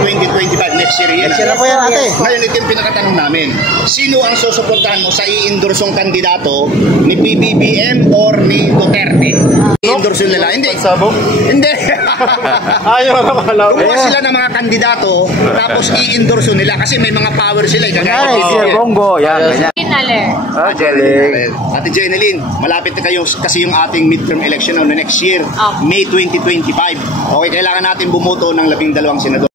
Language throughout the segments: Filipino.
May 2025, next year yan. Next year na po yan, ate. Ngayon, ito yung pinakatanong namin. Sino ang susuportahan mo sa i-endorsong kandidato ni PBBM or ni Duterte? I-endorse nila? Hindi. Hindi. Ayaw na pala. Kumuha sila ng mga kandidato, tapos i-endorse nila kasi may mga power sila. Sir Bongo, yan. Ate Jeneline, malapit na kayo kasi yung ating midterm election na next year, May 2025. Okay, kailangan natin bumuto ng 12 senador.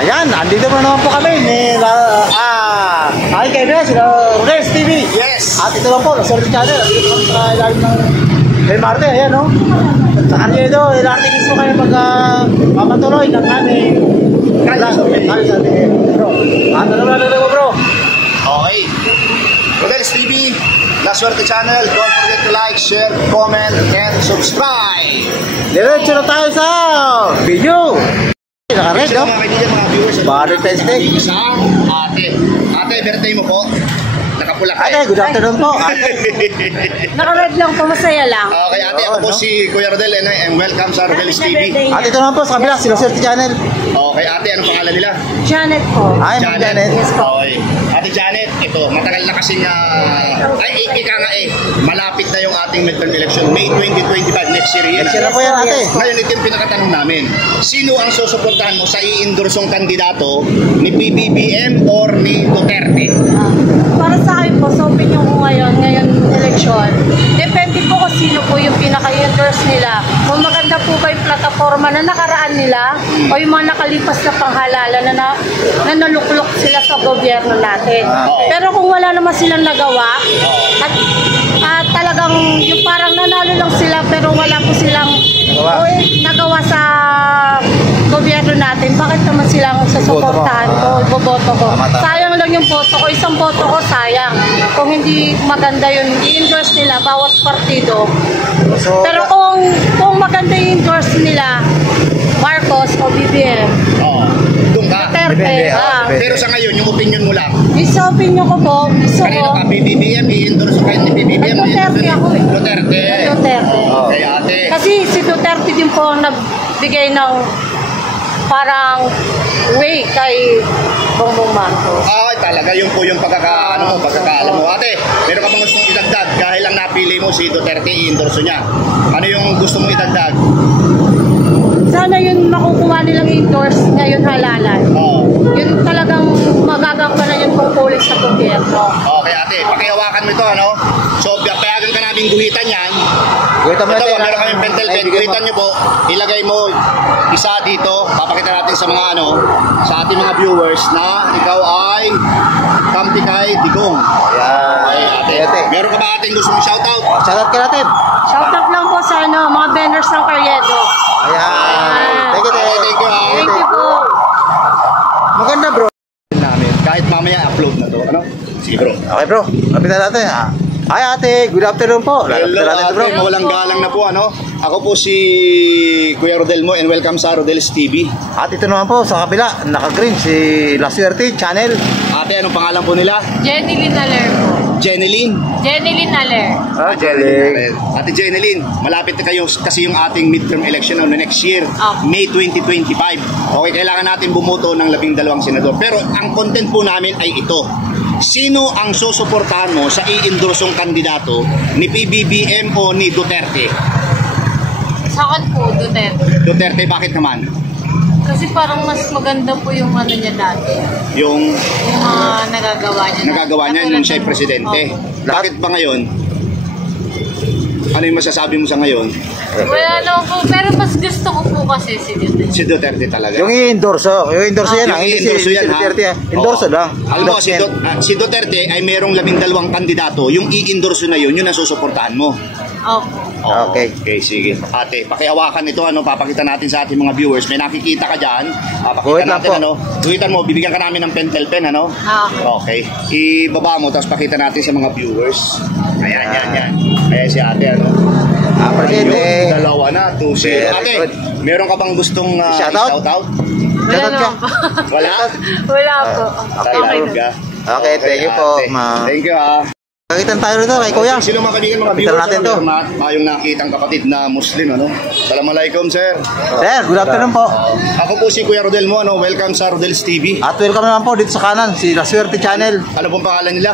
Ayan, andito na naman po kami ni ay kaibigan, sila Rodels TV. Yes! At ito lang po, Sorry Channel. Andito po sa ilalim ng Kay Marte, ayan o. Sa kanya ito, ilang po kayo pagpapatuloy ng aming bro. Ano naman mo bro? Okay. Rodels TV, La Suerte Channel. Don't forget to like, share, comment, and subscribe. Diretso na tayo sa video. Naka-red, no? Mga kaibigan, mga viewers, Valentine's Day. Sa ate. Ate, birthday mo po. Nakapula ka. Ate, good afternoon po. Ate. Naka-red lang po, masaya lang. Okay, ate, ako po si Kuya Rodel and welcome sa Rodels TV. Ate, ito naman po sa kabila, sila Swerte Channel. Okay, ate, anong pangalan nila? Janet po. Ay, Janet. Yes po. Okay. Ate Janet, ito, matagal na kasi nga, ika nga malapit na yung ating midterm election, May 2025, next year yan. Next year na po yan, ate. Ngayon, ito yung pinakatanong namin. Sino ang susuportahan mo sa i-endorsong kandidato ni PBBM or ni Duterte? Para sa akin po, sa opinion ko ngayon election, depende po kung sino po yung pinaka-endorse nila. Kung maganda po ba yung plataforma na nakaraan nila o yung mga nakalipas na panghalala na naluklok sila sa gobyerno natin. Pero kung wala naman silang nagawa at talagang yung parang nanalo lang sila pero wala po silang nagawa sa gobyerno natin, bakit naman silang sasuportahan ko, boboto ko? Sayang lang yung boto ko, isang boto ko sayang. Kung hindi maganda yun, i-endorse nila bawat partido. Pero kung maganda yung endorse nila, Marcos o BBM, doon ka. Duterte, Pero sa ngayon, yung opinion mo lang. yung sa opinion ko po, gusto Kanino ko, ka, PBBM, i-endorse kayo ni PBBM? Duterte ako eh. Duterte. Duterte. Okay, ate. Kasi si Duterte din po ang nagbigay ng parang way kay Bongbong Marcos. Ay, talaga, yun po yung pagkakaalam mo. Ate, meron ka bang gustong idagdag? Dahil lang napili mo si Duterte, i-endorse niya. Ano yung gusto mong idagdag? Sana yun makukuha nilang endorse ngayon halalan. Yun talagang magagampanan yung tungkulin sa gobyerno. Okay, ate, pakihawakan mo ito, ano? So, payagan ka namin guhitan yan. Guhitan mo Ito, natin. meron kami pentel pen. Guhitan nyo po. Ilagay mo isa dito. Papakita natin sa mga sa ating mga viewers na ikaw ay kampi kay Digong. Okay, ate. Meron ka ba ating gusto mong shoutout? Shoutout ka natin. Shoutout lang po sa mga vendors ng Carriedo. Ayan. Thank you, Thank you. Thank you po. Maganda bro. Namin. Kahit mamaya upload na to. Ano? Sige bro. Okay bro, kapitan natin. Hi ate, good afternoon po. Hello natin, ate, mawalang galang na po ano. Ako po si Kuya Rodel mo and welcome sa Rodels TV. At ito naman po sa kabila, naka-green si La Suerte Channel. Ate, anong pangalan po nila? Jeneline Aler po. Jeneline. Jeneline Aler. Jelly. Ate Jeneline, malapit na kayo kasi yung ating midterm election na next year, May 2025. Okay, kailangan natin bumuto ng 12 senador. Pero ang content po namin ay ito. Sino ang susuportahan mo sa i-endorsong kandidato ni PBBM o ni Duterte? Sa akin po, Duterte. Duterte, bakit naman? Kasi parang mas maganda po yung ano niya dati. Yung Yung mga nagagawa niya. nung siya ay presidente. Bakit ba ngayon? Ano yung masasabi mo sa ngayon? Wala naman po, pero mas gusto ko po kasi si Duterte. Si Duterte talaga. Yung i-endorse yan, Yung i-endorse yan, ha? Duterte. Endorse lang. Alam mo, si Duterte ay merong 12 kandidato. Yung i-endorse na yun ang susuportahan mo. Opo. Okay. Okay, sige. Ate, pakihawakan ito, papakita natin sa ating mga viewers. May nakikita ka dyan. Guhit Papakita lang natin, Guhitan mo, bibigyan ka namin ng pentel pen, Okay. Ibaba mo, tapos pakita natin sa mga viewers. Ayan. Ayan si ate, Presidente. Ayun, dalawa na, 2-0. Very Ate, good. meron ka bang gustong Shoutout? shoutout? Wala Shoutout ka? naman po. Wala? Wala po. Okay, Okay. ka? Okay, thank you po, ate. ma'am. Thank you, Kakitan tayo rito kay Kuya. Sino mga kaibigan, mga Kapitan viewers, natin to. tayong nakitang kapatid na Muslim, ano? Assalamualaikum, sir. Sir, good afternoon po. Ako po si Kuya Rodel mo, ano? Welcome sa Rodel's TV. At welcome naman po dito sa kanan, si La Suerte Channel. Ano pong pangalan nila?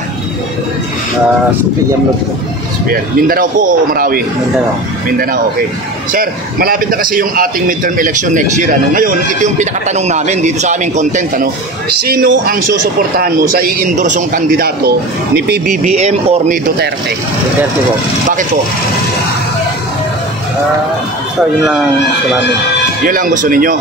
Supi Yamlot po. Mindanao po o Marawi? Mindanao. Mindanao, okay. Sir, malapit na kasi yung ating midterm election next year, ano? Ngayon, ito yung pinakatanong namin dito sa aming content, ano? Sino ang susuportahan mo sa i-endorsong kandidato ni PBBM or ni Duterte? Duterte po. Bakit po? Yun lang gusto namin. Yun lang gusto ninyo?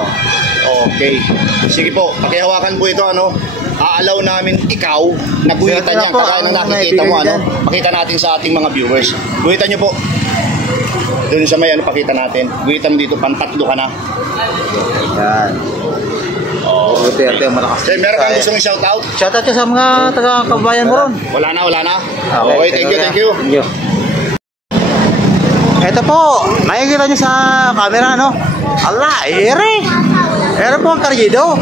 Okay. Sige po, pakihawakan po ito, ano? Aalaw namin ikaw na guhitan Sige yan, po, kagaya ng ang nakikita mo, ano? naibigan Pakita natin sa ating mga viewers. Guhitan nyo po. Doon sa may, ano, pakita natin. Guhitan mo dito, pantatlo ka na. Yan. Duterte ang malakas. Sir, meron kang gustong i-shoutout? Shoutout ka sa mga taga-kabayan mo ron. Wala na. Okay, thank you. Ito po, nakikita nyo sa camera, no? Allah, ere po ang karyido.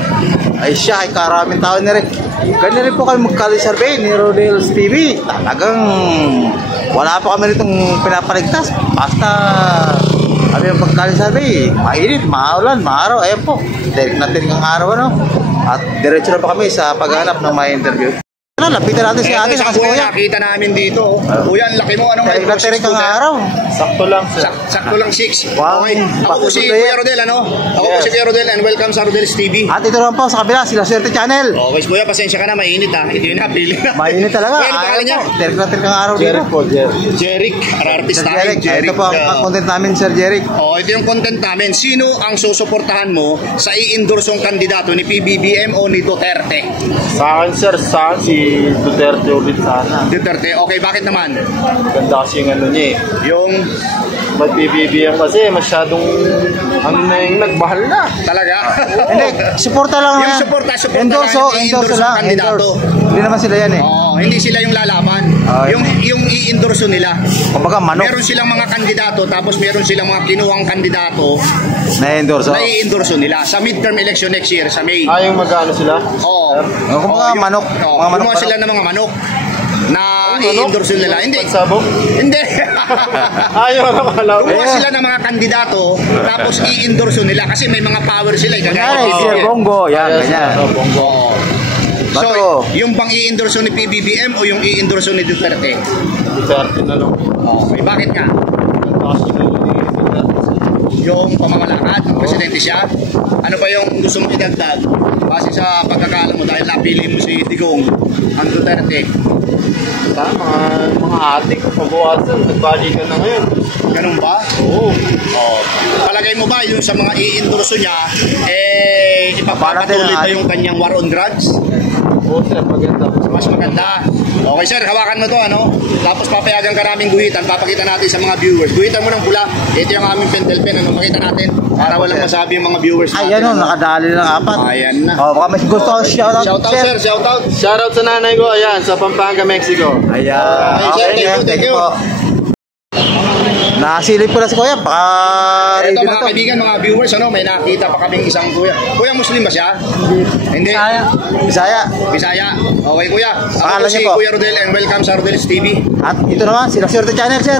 Ay siya, ay karaming tao na rin. Ganyan rin po kami magkali-survey ni Rodel's TV. Talagang wala pa kami ritong pinapaligtas. Basta kami ang pagkali-survey. Mainit, maulan, maaraw. Ayan po, direct na tinig ang araw, ano? At diretso na pa kami sa paghanap ng may interview. Lapitan natin si ate sa Kuya. Nakita namin dito. Kuya, ang laki mo. Anong Direct na tinig ang araw. Sakto lang, sir. Sakto lang 6. Wow. Okay. Ako po si Kuya Rodel, ano? Ako po si Kuya Rodel and welcome sa Rodel's TV. At ito naman po sa kabila, si La Suerte Channel. Okay, Kuya, pasensya ka na, mainit ha. Ito yung napili na. Mainit talaga. Kuya, ano pangalan niya? Direct na tinig ang araw dito. Jeric. Artist Sir namin. Jeric. Ito po ang content namin, Sir Jeric. Oh, ito yung content namin. Sino ang susuportahan mo sa i-endorsong kandidato ni PBBM o ni Duterte? Sa akin, sir, si Duterte ulit sana. Duterte. Okay, bakit naman? Ganda kasi yung ano niya eh. Yung Mag-BBM kasi masyadong ano na yung nagmahal na. talaga? Hindi, suporta lang Yung yan. suporta Endorso lang, endorso i-endorse lang. ang kandidato. Endorse. Hindi naman sila yan eh. Oo, hindi sila yung lalaban. Oh, yung i-endorso nila. Kumbaga manok Meron silang mga kandidato, tapos meron silang mga kinuhang kandidato na endorso. na i-endorso nila sa midterm election next year, sa May. Yung magkano sila? Oo. Kumbaga manok. Mga manok. Gumawa sila ng mga manok na i-endorso nila. Hindi. Pagsabog? Hindi. Yung ano kala ko. Gumawa sila ng mga kandidato, tapos i-endorso nila kasi may mga power sila. Kunyari, Sir Bongo. Yan, ganyan. Oo. So, Bato. yung bang i-endorso ni PBBM o yung i-endorso ni Duterte? Duterte na lang. Okay, bakit nga? Kasi Yung pamamalakad, presidente siya. Ano ba yung gusto mong idagdag? Base sa pagkakaalam mo dahil napili mo si Digong, ang Duterte. mga atik, pabawasan, nagbalikan na ngayon. Ganun ba? Oo. Oh. Palagay mo ba yung sa mga i-endorso niya, ipapapatuloy ba yung kanyang war on drugs? Oo, sir, maganda. Mas maganda. Okay sir, hawakan mo to ano. Tapos papayagan ka namin guhitan, papakita natin sa mga viewers. Guhitan mo ng pula. Ito yung aming pentel pen, ano, pakita natin. Para walang masabi yung mga viewers natin. Ayan o, nakadali ng apat. Ayan na. Oh, baka mas gusto ko shoutout. Shoutout sir, shoutout. Shoutout sa nanay ko, ayan, sa Pampanga, Mexico. Ayan. Sir, Okay, thank you. po. Nasilip ko na si Kuya. Baka Ito ready na mga to. kaibigan, mga viewers, ano, may nakita pa kaming isang kuya. Kuya, Muslim ba siya? Hindi. Bisaya. Bisaya. Okay, kuya. Ako Pangalan po si niyo po? Kuya Rodel and welcome sa Rodel's TV. At ito naman, si La Suerte Channel, sir.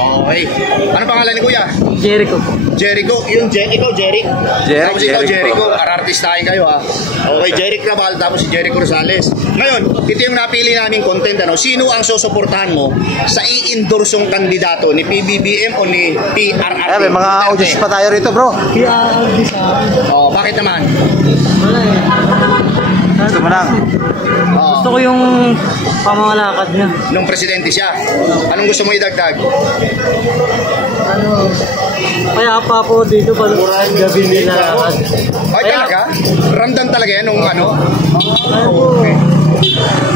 Okay. Ano pangalan ni kuya? Jericho. Jericho. Yung ikaw, Jeric. Jeric, Tapos ikaw, Jeric Jericho. Arartistahin kayo, ha? Okay, Jeric Raval, tapos si Jericho Rosales. Ngayon, ito yung napili naming content, ano? Sino ang susuportahan mo sa i-endorsong kandidato ni PBBM o ni PRRT? Ay, may mga audience pa tayo rito, bro. Oh, bakit naman? Gusto mo lang. Oh, Gusto ko yung pamamalakad niya. nung presidente siya. Anong gusto mo idagdag? Kaya pa po dito pag gabi nila. Ay, talaga? Ramdam talaga yan nung ano? Ano po,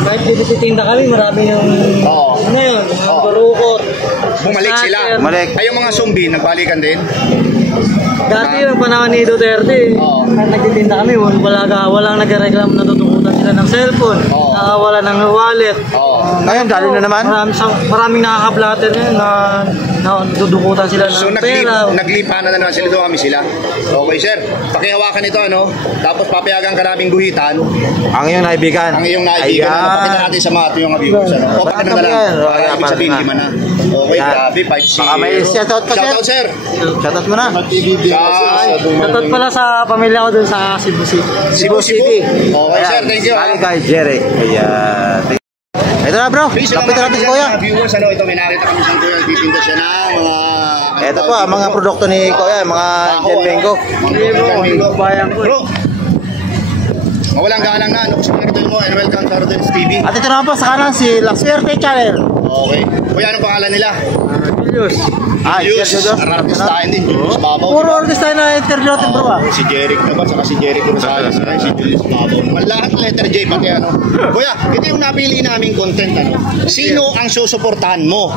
kahit tititinda kami, marami yung Oo. ano yun, Oo. balukot. Bumalik sila. Bumalik. Ay, yung mga zombie, nagbalikan din? Dati yung panahon ni Duterte, Oo. kahit nagtitinda kami, walang nagreklamo na tutukutan sila nakawala ng cellphone, Oo. nakawala ng wallet. Ngayon, dali na naman. Maraming nakaka-blatter ngayon na dudukutan sila So ng pera. naglipa na naman sila, doon kami sila. Okay sir, pakihawakan ito ano, tapos papayagan ka naming guhitan Ang iyong naibigan. ang iyong naibigan. Ayan. Pakita natin sa mga yung viewers ano. O pakita na lang. Ayan. Ibig sabihin Ayan. lima na. Okay, Ayan. grabe 5-0. Baka may shoutout ka, sir. Shoutout sir. Shoutout mo na. Shoutout pala sa pamilya ko dun sa Cebu City. Cebu City. Okay sir, thank you. Bali kay Jerry. Ayan. Ito na bro, Please, lapit na natin si Kuya. mga viewers, ano, ito may nakita kami sa Kuya, nagtitinda siya na mga... Ito po, ang mga produkto ni Kuya, mga Indian Mango. Bayan ko. Bro, mawalang galang na, ano, gusto nyo mo, and welcome sa Rodel's TV. At ito naman po sa kanan si La Suerte Channel. Okay. Kuya, anong pangalan nila? Julius. Julius, Julius. artistahin din, Julius Babaw. Puro artist tayo na interview natin bro ah. Si Jeric naman, saka si Jeric Rosales, saka si Julius Babaw. Lahat letter J, pati ano. Kuya, ito yung napili naming content, ano. Sino ang susuportahan mo?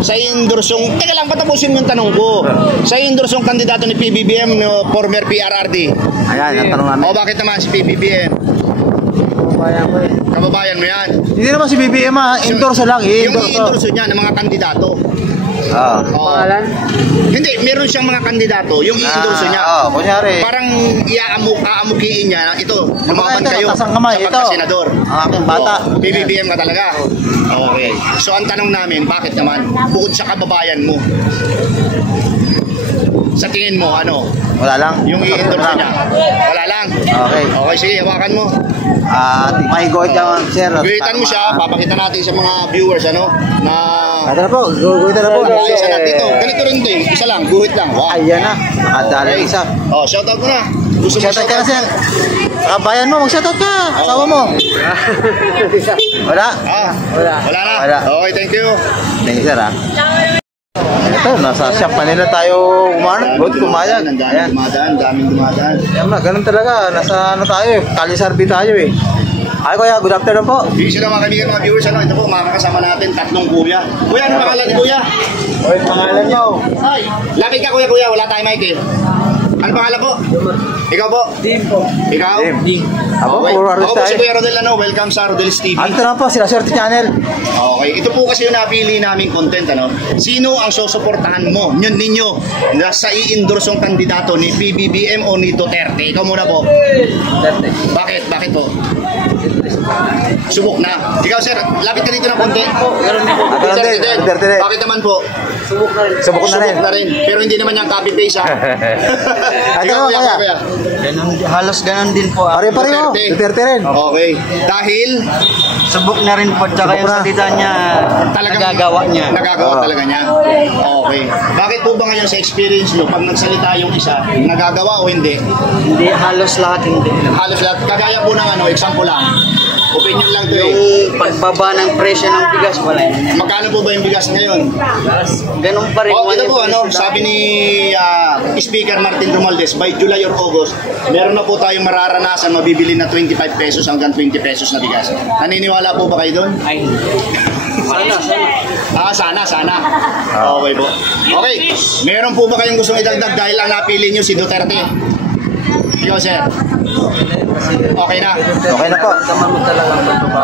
Sa endorsong, teka lang, patapusin mo yung tanong ko. Sa endorsong kandidato ni PBBM, no, former PRRD. Ayan, ang tanong namin. O bakit naman si PBBM? Bayan ko eh. Kababayan mo yan. Hindi naman si BBM ah, endorse lang, Yung i-endorse. i-endorse niya ng mga kandidato. Ah. Oo. Pangalan? Hindi, meron siyang mga kandidato, yung i-endorse niya. Kunyari. Parang aamukiin niya, ito, lumaban Ito, kayo tasang kamay, sa ito. pagkasenador. Ang aking bata. PBBM ka talaga. Okay. So ang tanong namin, bakit naman? Bukod sa kababayan mo, sa tingin mo, ano? Wala lang. Yung i-endorse niya? Wala lang. Okay. Okay, sige, hawakan mo. Mahigod lang sir. Guhitan mo siya, papakita natin sa mga viewers, ano, na Ito na po, guhitan na po. isa natin ito. Ganito rin din, isa lang, guhit lang. Wow. Ayan na, nakadala isa. Oh, shoutout mo na. Gusto mo Shoutout ka na sir. Kabayan mo, mag-shoutout ka. Asawa mo. Wala. Wala na? Wala. Okay, thank you. Thank you sir ah. Ito, nasa shop pa nila tayo umanap. Good, kumayan. Ang daming dumadaan. Ayan na, ganun talaga. Nasa ano tayo eh, Kalisarbi tayo eh. Ay kuya, good afternoon po. Bigyan sila mga kaibigan, mga viewers, ano, ito po, makakasama natin, 3 kuya. Kuya, ano pangalan ni kuya? Oy, pangalan mo. Ay, lapit ka kuya, wala tayong mic eh. Ano pangalan po? Ikaw po? Team po. Ikaw? Dim. Ako, Okay. puro Ako artist po si tayo. Kuya Rodel, ano, welcome sa Rodel's TV. Ito na po, sila Swerte Channel. Okay, ito po kasi yung napili naming content, ano. Sino ang susuportahan mo, yun ninyo, na sa i-endorsong kandidato ni PBBM o ni Duterte? Ikaw muna po. Bakit? Bakit po? Subok na. Ikaw sir, lapit ka dito ng konti. Duterte din. Duterte din. Bakit naman po? Subok na rin. Subok na rin. Pero hindi naman yung copy-paste ha. Ito na kuya. Halos ganun din po. Pare-pareho. Duterte rin. Okay. Dahil Subok na rin po. Tsaka Subok yung na. salita niya, talagang nagagawa niya. Nagagawa talaga niya. Okay. Bakit po ba ngayon sa experience nyo, pag nagsalita yung isa, nagagawa o hindi? Hindi, halos lahat hindi. Halos lahat. Kagaya po ng ano, example lang. Opinion lang to eh. Yung pagbaba ng presyo ng bigas, wala yun. Magkano po ba yung bigas ngayon? Ganun pa rin. Oh, ito wala po, yung ano, presyo sabi ni Speaker Martin Romualdez, by July or August, meron na po tayong mararanasan, mabibili na 25 pesos hanggang 20 pesos na bigas. Naniniwala po ba kayo doon? Ay, sana. Sana. Okay po. Okay, meron po ba kayong gustong idagdag dahil ang napili nyo si Duterte? Ikaw, sir. Okay na. Okay na po.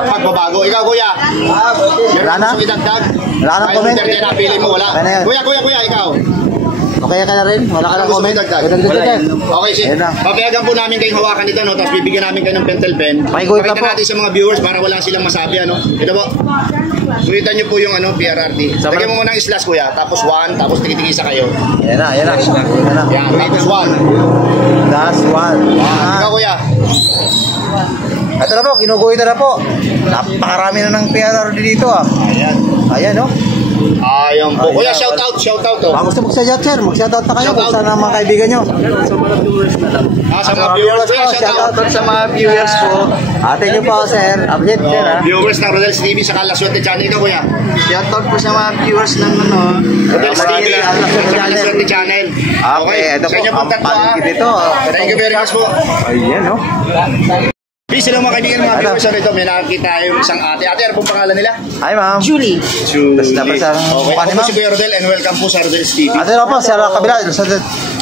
Pagbabago. Ikaw, kuya. Meron Wala na? gustong idagdag? Wala na Dahil comment? Duterte napili mo, wala. Wala na yan. Kuya, ikaw. Okay ka na rin? Wala ka na Gusto mo comment? idagdag? Dagdag. Okay, sige. Ayun na. Papayagan po namin kayong hawakan ito, no? Tapos bibigyan namin kayo ng pentel pen. Pakiguhit na Pakita po. natin sa mga viewers para wala silang masabi, ano? Ito po. Guhitan niyo po yung ano, PRRD. Lagyan mo muna ng slash, kuya. Tapos 1, tapos tingin-tingin sa kayo. Ayan na. Ayan na. Yan, tapos 1. That's one. Ikaw, kuya. Ito na po, kinuguhit na po. Napakarami na ng PRRD dito ah. Ayan. Ayan oh. Ayan po. Kuya, shout out to. Gusto mag-shoutout sir, mag-shoutout na kayo kung Shoutout. saan ang mga kaibigan nyo. Sa mga viewers, kuya, shout out. sa mga viewers po. Thank you po sir. Update sir ha. Viewers ng Rodel's TV sa La Suerte Channel ka, kuya. shoutout po sa mga viewers ng ano. Rodel's TV, La Suerte sa La Suerte Channel. Okay, ito Sa po inyo ang pong tatlo, ha. paligid dito. Thank you very much po. Ayan oh. Peace lang mga kaibigan, mga viewers. Ito, may nakakita yung isang ate. Ate, ano pong pangalan nila? Hi, ma'am. Julie. Basta sa Okay, mukha ni ako po ma'am. si Kuya Rodel and welcome po sa Rodel's TV. Ate na po, sa kabila, sa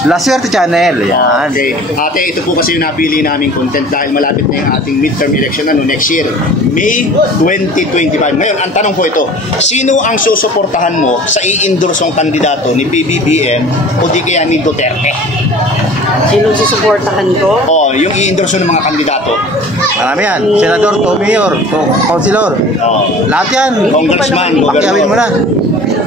La Suerte Channel. Yan. Okay. Ate, ito po kasi yung napili naming content dahil malapit na yung ating midterm election next year, May 2025. Ngayon, ang tanong po ito, sino ang susuportahan mo sa i-endorsong kandidato ni PBBM o di kaya ni Duterte? Sino susuportahan ko? Oh, yung i-endorso ng mga kandidato. Marami yan. Senador, to mayor, to councilor. Oh, Lahat yan. congressman, Pakiawin mo gobernador.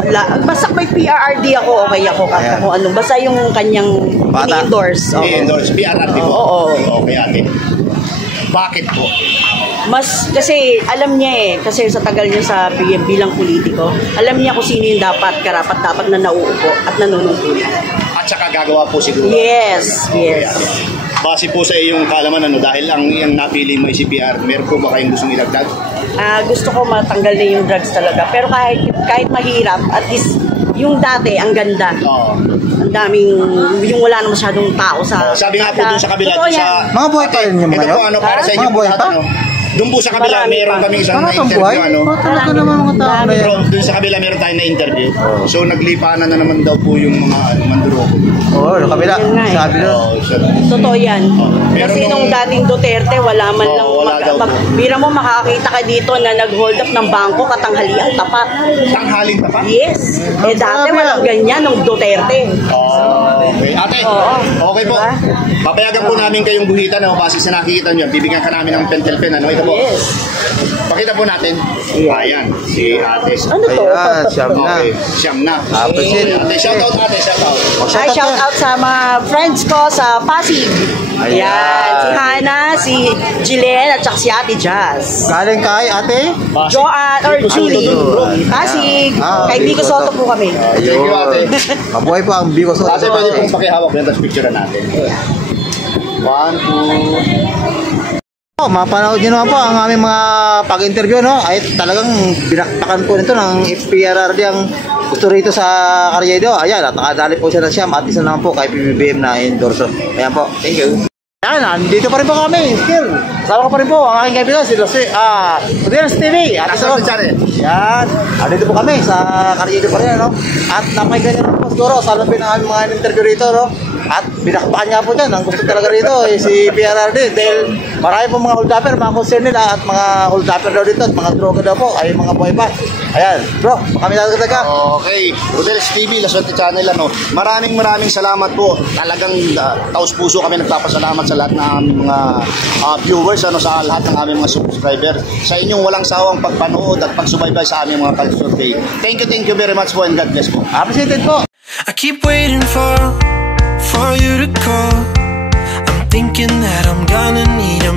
na. Basta may PRRD ako, okay ako. Kahit Ayan. kung ano. Basta yung kanyang Bata. endorse. I-endorse, PRRT po. Oo. Okay, ate. Bakit po? Mas, kasi alam niya kasi sa tagal niya sa bilang politiko, alam niya kung sino yung karapat-dapat na nauupo at nanunungkulan. At saka gagawa po siguro. Yes, yes. Base po sa iyong kaalaman, dahil ang napili mo ay si PR, meron po ba kayong gustong ilagdag? Gusto ko matanggal na yung drugs talaga. Pero kahit mahirap, at least yung dati, ang ganda. Oo. Ang daming, yung wala na masyadong tao sa... Sabi nga po dun sa kabila, Totoo dun sa... yan. Mga buhay pa rin yung mga Ito po, yun? para sa inyo Mga buhay lahat, pa? Doon po sa kabila, Marami meron pa. kaming isang Ano itong buhay? na-interview, Talaga naman mga tao na Pero yan. doon sa kabila, meron tayong na-interview. So, naglipanan na naman daw po yung mga manduroko. Oo, yung kabila. Yun nga eh. Sabi doon. Totoo yan. Pero Kasi nung nung- dating Duterte, wala man lang... wala daw po. Bira mo, makakita ka dito na nag-hold up ng bangko katanghalian, tapat. Tanghalin pa pa? Yes. Dati walang ganyan nung Duterte. Okay. Ate, Oo. okay po. Diba? Papayagan po namin kayong buhitan, base sa nakikita nyo. Bibigyan ka namin ng pentel pen, Ito po. Yes. Pakita po natin. Ayan, si ate. Ano to? Ayan, siyam na. Okay, siyam na. Appreciate. Ate, shoutout ate, shoutout. Ay, shout out sa mga friends ko sa Pasig. Ayan. Si Hannah, si Jillian, at saka si Ate Jazz. Galing kay ate? Joanne or Julie. Pasig. Kay Vico Soto po kami. Thank you, ate. Mabuhay po ang Bicos. Ate, pwede pong pakihawak yan, tapos picture natin. 1, 2. Oh, mapanood nyo naman po ang aming mga pag-interview, no? Ay talagang binaktakan po nito ng PRRD ang gusto rito sa Carriedo. Ayan, at nakadali po siya ng siyam. At isa naman po kay PBBM na endorso. Ayan po, thank you. Ayan, nandito pa rin po kami. Still, kasama ko pa rin po ang aking kaibigan, si Rodel's TV. At isa po, yan. Nandito po kami sa Carriedo pa rin, no? At napakinggan nyo po siguro sa lapin ng aming mga interview rito, no? At binakbakan nga po dyan, ang gusto talaga rito si PRRD dahil marami po mga hold-upper, mga concern nila at mga hold-upper daw dito at mga droga daw po ay mga buhay pa. Ayan, bro, kami nagkatag ka. Okay, Rodel's TV, La Suerte Channel, Maraming salamat po. Talagang taos puso kami nagpapasalamat sa lahat ng aming mga viewers, sa lahat ng aming mga subscriber. Sa inyong walang sawang pagpanood at pagsubaybay sa aming mga culture day. Thank you very much po and God bless po. Appreciated po. I keep waiting for you to call. I'm thinking that I'm gonna need a